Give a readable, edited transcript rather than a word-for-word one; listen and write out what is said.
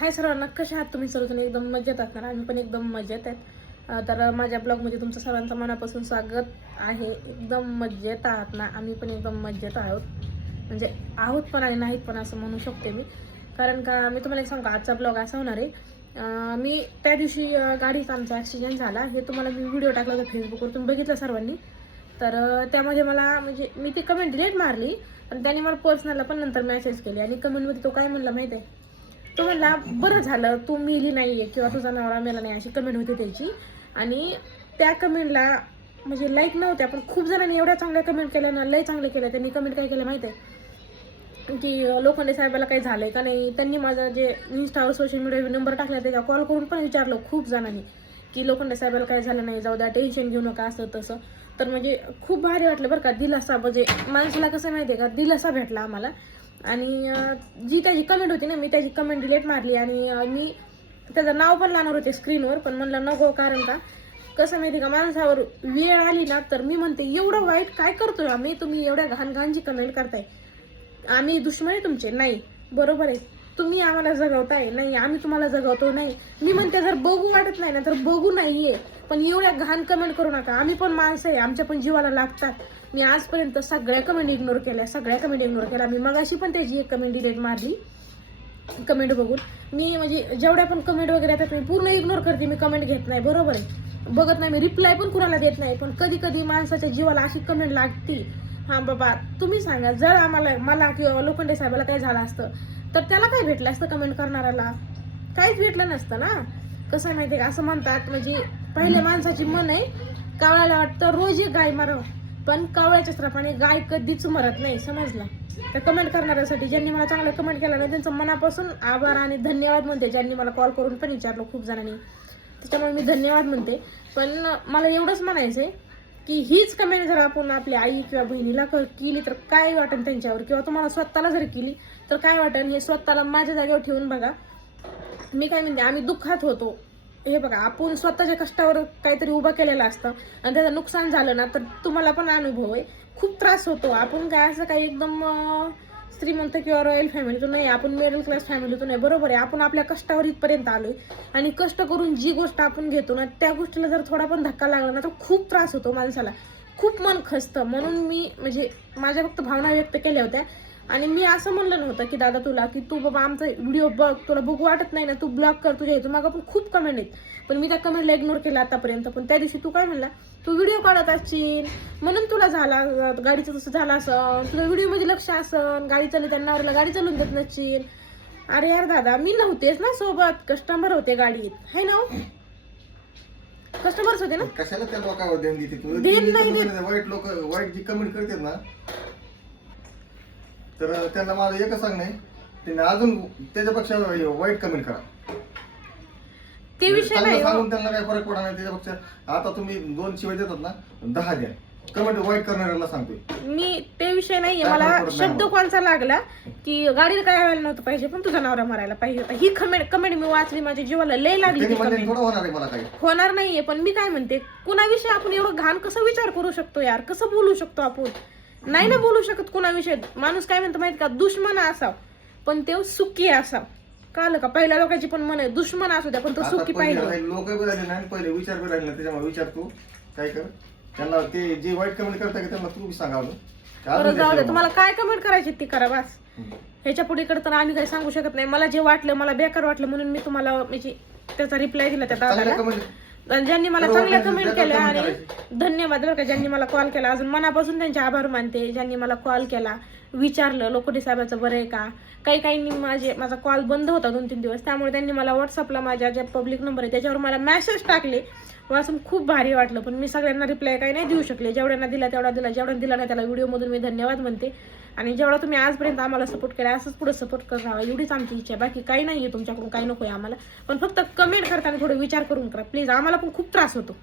हाय सर्वांना, कशा आहात तुम्ही सर्वजण? एकदम मजेत असणार. आम्ही पण एकदम मजेत आहेत. तर माझ्या ब्लॉगमध्ये तुमचं सर्वांचं मनापासून स्वागत आहे. एकदम मजेत आहात ना? आम्ही पण एकदम मजेत आहोत. म्हणजे आहोत पण आणि नाहीत पण असं म्हणू शकते मी. कारण का मी तुम्हाला एक सांगू, आजचा ब्लॉग असा होणार आहे. मी त्या दिवशी गाडीचा आमचा ॲक्सिडेंट झाला, हे तुम्हाला मी व्हिडिओ टाकला होता फेसबुकवर, तुम्ही बघितलं सर्वांनी. तर त्यामध्ये मला म्हणजे मी ती कमेंट डिलीट मारली, पण त्याने मला पर्सनलला पण नंतर मेसेज केली. आणि कमेंटमध्ये तो काय म्हणला माहिती आहे? तो म्हणला, बरं झालं तू मेली नाहीये किंवा तुझा नवरा मेला नाही, अशी कमेंट होती त्याची. आणि त्या कमेंटला म्हणजे लाईक नव्हत्या, पण खूप जणांनी एवढ्या चांगल्या कमेंट केल्या ना, लय चांगल्या केल्या. त्यांनी कमेंट काय केलं माहिती आहे की लोखंडे साहेबाला काही झालंय का नाही. त्यांनी माझा जे इन्स्टावर सोशल मीडियावर नंबर टाकला त्याच्या कॉल करून पण विचारलं खूप जणांनी की लोखंडे साहेबाला काय झालं नाही, जाऊ द्या, टेन्शन घेऊ नका, असं तसं. तर म्हणजे खूप भारी वाटलं बरं का. दिलासा म्हणजे माणसाला कसं माहिती आहे का, दिलासा भेटला आम्हाला. आणि जी त्याची कमेंट होती ना, मी त्याची कमेंट डिलीट मारली. आणि मी त्याचं नाव पण लावणार होते स्क्रीनवर, पण म्हणलं नको. कारण का कसं माहिती का, माणसावर वेळ आली ना, तर मी म्हणते एवढं वाईट काय करतोय आम्ही, तुम्ही एवढ्या घाणघाणची कमेंट करताय. आम्ही दुश्मन आहे तुमचे? नाही. बरोबर आहे, तुम्ही आम्हाला जगवताय? नाही. आम्ही तुम्हाला जगवतो? नाही. मी म्हणते जर बघू वाटत नाही ना, तर बघू नाहीये, पण एवढ्या घाण कमेंट करू नका. आम्ही पण माणसं आहे, आमच्या पण जीवाला लागतात. मी आजपर्यंत सगळ्या कमेंट इग्नोर केल्या. मी मगाशी पण त्याची एक कमेंट डिलीट मारली कमेंट बघून. मी म्हणजे जेवढ्या पण कमेंट वगैरे येतात मी पूर्ण इग्नोर करते. मी कमेंट घेत नाही, बरोबर आहे, बघत नाही, मी रिप्लाय पण कुणाला देत नाही. पण कधी कधी माणसाच्या जीवाला अशी कमेंट लागती. हां बाबा, तुम्ही सांगा, जर मला किंवा लोखंडे साहेबाला काय झालं असतं तर त्याला काय भेटलं असतं? कमेंट करणाऱ्याला काहीच भेटलं नसतं ना. कसं माहिती आहे का, असं म्हणतात म्हणजे पहिल्या माणसाची मन आहे, कावळ्याला वाटतं रोज एक गाय मारावं, पण कावळ्याच्या श्रापाने गाय कधीच मरत नाही, समजला. तर कमेंट करणाऱ्यासाठी ज्यांनी मला चांगलं कमेंट केलं ना, त्यांचं मनापासून आभार आणि धन्यवाद म्हणते. ज्यांनी मला कॉल करून पण विचारलं खूप जणांनी, त्याच्यामुळे मी धन्यवाद म्हणते. पण मला एवढंच म्हणायचं आहे की हीच कमेंट जर आपण आपल्या आई किंवा बहिणीला केली तर काय वाटेल त्यांच्यावर, किंवा तुम्हाला स्वतःला जर केली तर काय वाटेल, हे स्वतःला माझ्या जागेवर ठेवून बघा. मी काय म्हणते, आम्ही दुःखात होतो, हे बघा, आपण स्वतःच्या कष्टावर काहीतरी उभं केलेलं असतं आणि त्याचं नुकसान झालं ना, तर तुम्हाला पण अनुभव आहे, खूप त्रास होतो. आपण काय असं काही एकदम श्रीमंत किंवा रॉयल फॅमिलीतून नाही, आपण मिडल क्लास फॅमिलीतून नाही, बरोबर आहे. आपण आपल्या कष्टावर इथपर्यंत आलोय आणि कष्ट करून जी गोष्ट आपण घेतो ना, त्या गोष्टीला जर थोडा पण धक्का लागला ना, तर खूप त्रास होतो माणसाला, खूप मन खचतं. म्हणून मी म्हणजे माझ्या फक्त भावना व्यक्त केल्या होत्या. आणि मी असं म्हणलं नव्हतं की दादा तुला की तू बाबा आमचा व्हिडिओ बघ, तुला बघू वाटत नाही ना, तू ब्लॉग कर, तुझ्या इथून मागं पण खूप कमेंट आहेत, पण मी त्या कमेंटला इग्नोर केला आतापर्यंत. पण त्या दिवशी तू काय म्हणला, तू व्हिडिओ काढत असशील म्हणून तुला झाला, गाडीचं तसं झालं असं, तुला व्हिडिओमध्ये लक्ष असन, गाडी चालवताना नवऱ्याला गाडी चालवून देत नसशील. अरे यार दादा, मी नव्हतेच ना सोबत, कस्टमर होते गाडीत, है ना, कस्टमर्स होते ना. कशाला त्या लोकांवर ध्यान देते तू? देत नाही देत. वाईट लोक वाईट जी कमेंट करतात ना, तर त्यांना मला एकच सांग नाही, त्यांनी अजून त्याच्यापेक्षा वाईट कमेंट करा. ते विषय नाही सांगून त्यांना काय फरक पडणार नाही. त्याच्यापेक्षा आता तुम्ही 2 शिवाय देतात ना, 10 द्या. कमेंट वाईट करणाऱ्याला सांगतोय मी, ते विषय नाहीये. मला शब्द कोणचा लागला की गाडीला काय व्हायला नव्हतं पाहिजे, पण तुझा नवरा मारायला पाहिजे होता. ही कमेंट मी वाचली, माझ्या जीवाला लय लागली. थोडं होणार आहे मला काही होणार नाहीये, पण मी काय म्हणते, कुणाविषयी आपण एवढं घाण कसं विचार करू शकतो यार, कसं बोलू शकतो आपण? नाही ना बोलू शकत कुणाविषयी. माणूस काय म्हणतो माहित का, दुश्मन असाव पण ते सुखी असाव. कळलं का? पहिल्या लोकांची पण मन आहे, दुश्मन असू द्या पण तो सुखी पाहिजे. लोक बी राहिले नाही, पहिले विचार बी राहिले. त्याच्यामुळे विचार तू काय कर, त्यांना ते जे वाईट कमेंट करता त्यांना तू बी सांगा. बरं जाऊ दे, तुम्हाला काय कमेंट करायची ती करा बस. ह्याच्या पुढे तर आम्ही काही सांगू शकत नाही. मला जे वाटलं, मला बेकार वाटलं म्हणून मी तुम्हाला म्हणजे त्याचा रिप्लाय दिला त्या दादाला. ज्यांनी मला चांगल्या कमेंट केल्या आणि धन्यवाद बरं का, ज्यांनी मला कॉल केला, अजून मनापासून त्यांचे आभार मानते. ज्यांनी मला कॉल केला, विचारलं लोखंडे साहेबाचं बरं आहे का. काही माझा कॉल बंद होता 2-3 दिवस, त्यामुळे त्यांनी मला व्हॉट्सअपला माझ्या ज्या पब्लिक नंबर आहे त्याच्यावर मला मेसेज टाकले. वाचून खूप भारी वाटलं. पण मी सगळ्यांना रिप्लाय काही नाही देऊ शकले. जेवढ्यांना दिला तेवढा दिला, जेवढ्यांना दिला नाही त्याला व्हिडिओमधून मी धन्यवाद म्हणते. आणि जेवढा तुम्ही आजपर्यंत आम्हाला सपोर्ट केला, असंच पुढे सपोर्ट करत राहा, एवढीच आमची इच्छा आहे. बाकी काही नाहीये तुमच्याकडून, काही नको आहे आम्हाला. पण फक्त कमेंट करताना थोडं विचार करून करा प्लीज, आम्हाला पण खूप त्रास होतो.